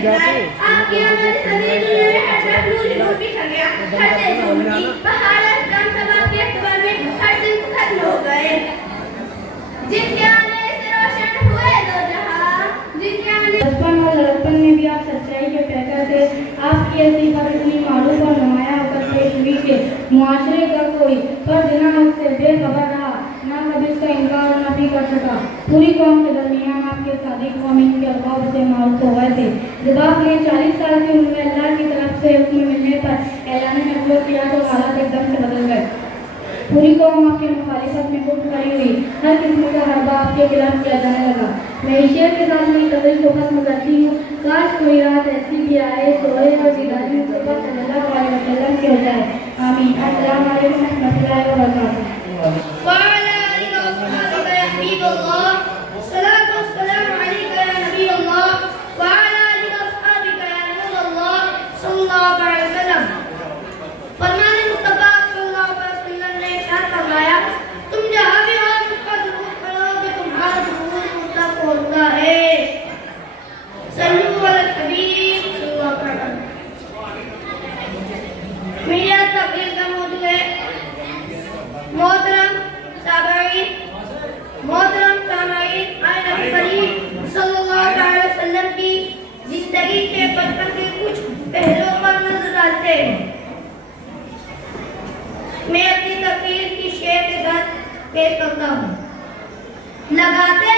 आपकी हमारी सभी दुनिया में हर तरफ नूर नूर बिखर गया। हर तेज बहारत गम सभा के अखबार में हर दिन खत्म हो गए। जिनके आने से रोशन हुए दो जहां, जिनके आने बचपन और लड़कपन में भी आप सच्चाई के पैकर थे। आपकी ऐसी बात इतनी मारूफ और नुमाया होकर पेश हुई कि मुआशरे का कोई फर्द ना उससे बेखबर रहा, ना कभी उसका इनकार न भी कर सका। पूरी कौम के दरमियान आपके सादिक मोमिन के अल्फाज से मारूफ हो गए थे। जब आपने 40 साल की उम्र में अल्लाह की तरफ से हुक्म मिलने पर ऐलान नबूवत किया तो हालात एकदम से बदल गए। पूरी कौम आपके मुखालिफत में खुद खड़ी हुई। हर किस्म का हरबा आपके खिलाफ किया जाने लगा। मैं इस शेर के साथ मेरी तकरीर को खत्म करती हूँ। काश कोई रात ऐसी भी आए सोए और दीदार मुस्तफा सल्लल्लाहु अलैहि वसल्लम की हो जाए। आमीन। अस्सलाम वालेकुम रहमतुल्लाहि व बरकातहू। व अला आलिहि व अस्हाबिहि या हबीबल्लाह, सल्लल्लाहु अलैहि या नबील्लाह, व अला आलिहि व अस्हाबिहि या नूरल्लाह, सल्लल्लाहु अलैहि वसल्लम। फरमाने मुस्तफा सल्लल्लाहु अलैहि वसल्लम ने इरशाद फरमाया, तुम जहां भी हो मुझको जरूर पढ़ो कि तुम्हारा जरूर मुझ तक पहुंचता है। सल्लल्लाहु अलैहि हबीब सल्लल्लाहु अलैहि वसल्लम। मेरी आज तकरीर का मौजू है मोहतरम सामाईन आए नबी करीम सल्लल्लाहु अलैहि वसल्लम की जिंदगी के बचपन के कुछ पहलुओं पर नजर डालते हैं। मैं अपनी तकरीर की शेर के साथ पेश करता हूँ। लगाते